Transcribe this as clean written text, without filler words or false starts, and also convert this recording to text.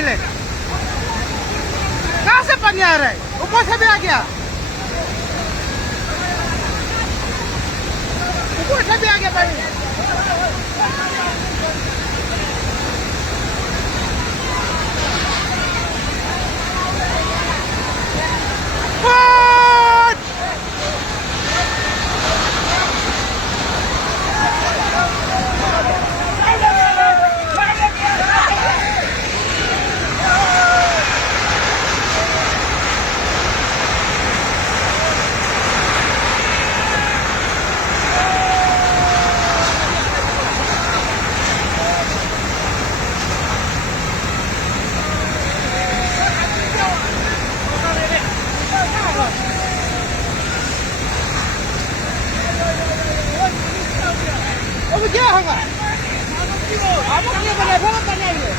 ले कहाँ से पानी आ रहा है ऊपर से भी आ गया ऊपर से भी आ गया पानी अब क्या होगा आप क्या बना बहुत बनाइए